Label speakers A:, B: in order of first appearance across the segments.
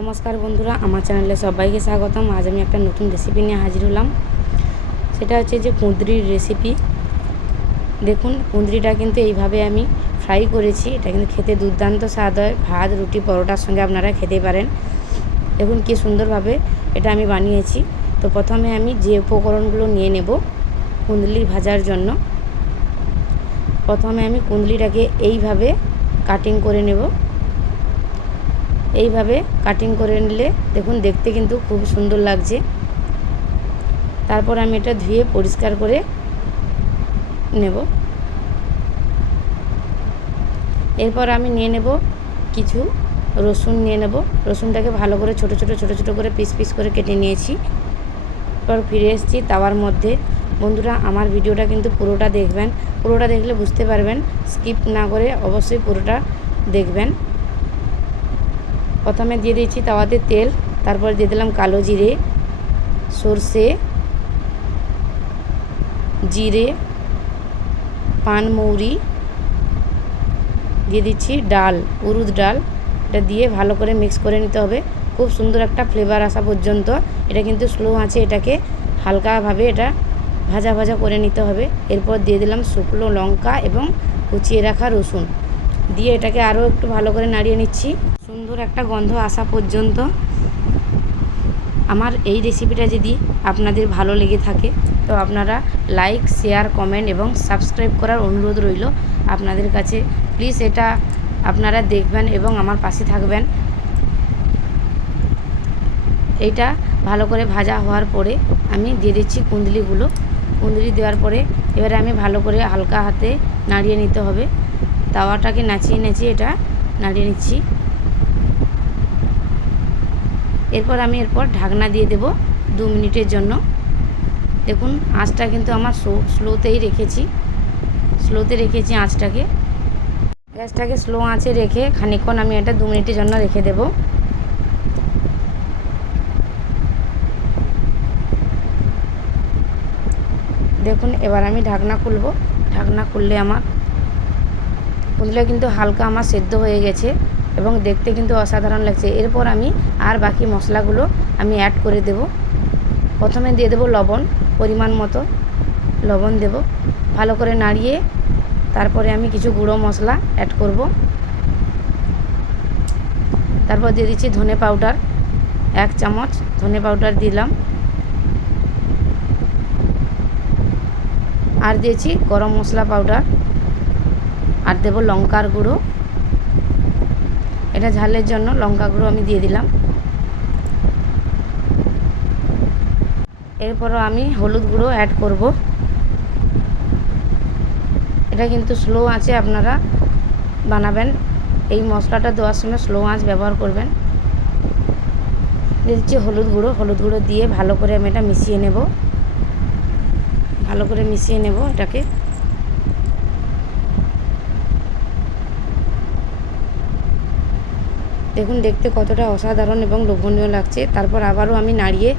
A: নমস্কার বন্ধুরা, আমার চ্যানেলে সবাইকে স্বাগতম। আজ আমি একটা নতুন রেসিপি নিয়ে হাজির হলাম। সেটা হচ্ছে যে কুঁদরির রেসিপি দেখুন, কুঁদরিটা কিন্তু এইভাবে আমি ফ্রাই করেছি। এটা কিন্তু খেতে দুর্দান্ত স্বাদ হয়। ভাত, রুটি, পরোটার সঙ্গে আপনারা খেতে পারেন। দেখুন কি সুন্দরভাবে এটা আমি বানিয়েছি। তো প্রথমে আমি যে উপকরণগুলো নিয়ে নেব কুঁদলি ভাজার জন্য, প্রথমে আমি কুঁদলিটাকে এইভাবে কাটিং করে নেব। এইভাবে কাটিং করে নিলে দেখুন দেখতে কিন্তু খুব সুন্দর লাগছে। তারপর আমি এটা ধুয়ে পরিষ্কার করে নেব। এরপর আমি নিয়ে নেব কিছু রসুন নিয়ে নেব। রসুনটাকে ভালো করে ছোট ছোট ছোট ছোট করে পিস পিস করে কেটে নিয়েছি। এরপর ফিরে এসেছি তাওয়ার মধ্যে। বন্ধুরা, আমার ভিডিওটা কিন্তু পুরোটা দেখবেন। পুরোটা দেখলে বুঝতে পারবেন। স্কিপ না করে অবশ্যই পুরোটা দেখবেন। প্রথমে দিয়ে দিয়েছি তাওয়াতে তেল, তারপর দিয়ে দিলাম কালো জিরে, সর্ষে, জিরে, পান মৌরি, দিয়ে দিচ্ছি ডাল উরুদ ডাল। এটা দিয়ে ভালো করে মিক্স করে নিতে হবে। খুব সুন্দর একটা ফ্লেভার আসা পর্যন্ত। এটা কিন্তু স্লো আছে, এটাকে হালকাভাবে এটা ভাজা ভাজা করে নিতে হবে। এরপর দিয়ে দিলাম শুকনো লঙ্কা এবং কুচিয়ে রাখা রসুন। দিয়ে এটাকে আরও একটু ভালো করে নাড়িয়ে নিচ্ছি। সুন্দর একটা গন্ধ আসা পর্যন্ত। আমার এই রেসিপিটা যদি আপনাদের ভালো লেগে থাকে, তো আপনারা লাইক শেয়ার কমেন্ট এবং সাবস্ক্রাইব করার অনুরোধ রইল আপনাদের কাছে। প্লিজ এটা আপনারা দেখবেন এবং আমার পাশে থাকবেন। এইটা ভালো করে ভাজা হওয়ার পরে আমি দিয়ে দিচ্ছি কুন্দলিগুলো কুন্দলি দেওয়ার পরে এবারে আমি ভালো করে হালকা হাতে নাড়িয়ে নিতে হবে। তাওয়াটাকে নাচিয়ে নাচিয়ে এটা নাড়িয়ে নিচ্ছি। এরপর আমি এরপর ঢাকনা দিয়ে দেব দু মিনিটের জন্য। দেখুন, আঁচটা কিন্তু আমার স্লোতেই রেখেছি। স্লোতে রেখেছি আঁচটাকে। গ্যাসটাকে স্লো আঁচে রেখে খানিকক্ষণ আমি এটা দু মিনিটের জন্য রেখে দেব। দেখুন, এবার আমি ঢাকনা খুলবো। ঢাকনা খুললে আমার কুঁদলে কিন্তু হালকা আমার সেদ্ধ হয়ে গেছে এবং দেখতে কিন্তু অসাধারণ লাগছে। এরপর আমি আর বাকি মশলাগুলো আমি অ্যাড করে দেব। প্রথমে দিয়ে দেবো লবণ, পরিমাণ মতো লবণ দেব। ভালো করে নাড়িয়ে তারপরে আমি কিছু গুঁড়ো মশলা অ্যাড করব। তারপর দিয়ে দিচ্ছি ধনে পাউডার এক চামচ ধনে পাউডার দিলাম। আর দিয়েছি গরম মশলা পাউডার আর দেবো লঙ্কার গুঁড়ো। এটা ঝালের জন্য লঙ্কা গুঁড়ো আমি দিয়ে দিলাম। এরপরও আমি হলুদ গুঁড়ো অ্যাড করব। এটা কিন্তু স্লো আঁচে আপনারা বানাবেন। এই মশলাটা দেওয়ার সময় স্লো আঁচ ব্যবহার করবেন। দিয়ে দিচ্ছি হলুদ গুঁড়ো হলুদ গুঁড়ো দিয়ে ভালো করে আমি এটা মিশিয়ে নেব। ভালো করে মিশিয়ে নেব এটাকে। দেখুন, দেখতে কতটা অসাধারণ এবং লোভনীয় লাগছে। তারপর আবারও আমি নাড়িয়ে,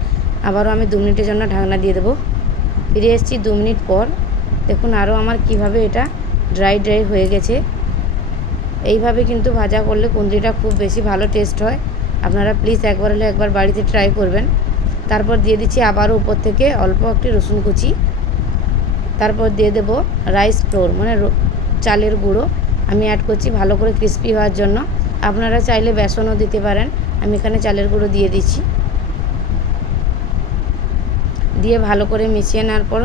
A: আবারও আমি দু মিনিটের জন্য ঢাকনা দিয়ে দেবো। ফিরে এসেছি দু মিনিট পর। দেখুন, আরও আমার কীভাবে এটা ড্রাই ড্রাই হয়ে গেছে। এইভাবে কিন্তু ভাজা করলে কুন্দ্রিটা খুব বেশি ভালো টেস্ট হয়। আপনারা প্লিজ একবার হলে একবার বাড়িতে ট্রাই করবেন। তারপর দিয়ে দিচ্ছি আবারও উপর থেকে অল্প একটি রসুন কুচি। তারপর দিয়ে দেব রাইস ফ্লোর মানে চালের গুঁড়ো। আমি অ্যাড করছি ভালো করে ক্রিস্পি হওয়ার জন্য। আপনারা চাইলে বেসনও দিতে পারেন। আমি এখানে চালের গুঁড়ো দিয়ে দিচ্ছি। দিয়ে ভালো করে মিশিয়ে নেওয়ার পর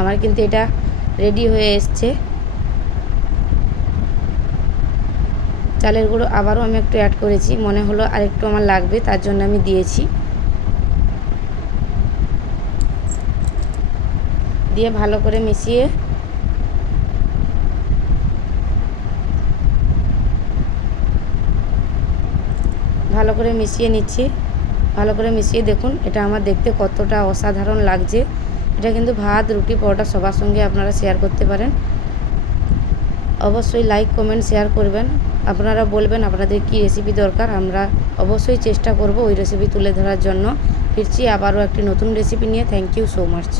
A: আমার কিন্তু এটা রেডি হয়ে এসছে। চালের গুঁড়ো আবারও আমি একটু অ্যাড করেছি। মনে হলো আরেকটু আমার লাগবে, তার জন্য আমি দিয়েছি। দিয়ে ভালো করে মিশিয়ে ভালো করে মিশিয়ে নিচ্ছি। ভালো করে মিশিয়ে দেখুন, এটা আমার দেখতে কতটা অসাধারণ লাগছে। এটা কিন্তু ভাত, রুটি, পরোটা সবার সঙ্গে আপনারা শেয়ার করতে পারেন। অবশ্যই লাইক কমেন্ট শেয়ার করবেন। আপনারা বলবেন আপনাদের কি রেসিপি দরকার, আমরা অবশ্যই চেষ্টা করব ওই রেসিপি তুলে ধরার জন্য। ফিরছি আবারও একটি নতুন রেসিপি নিয়ে। Thank you so much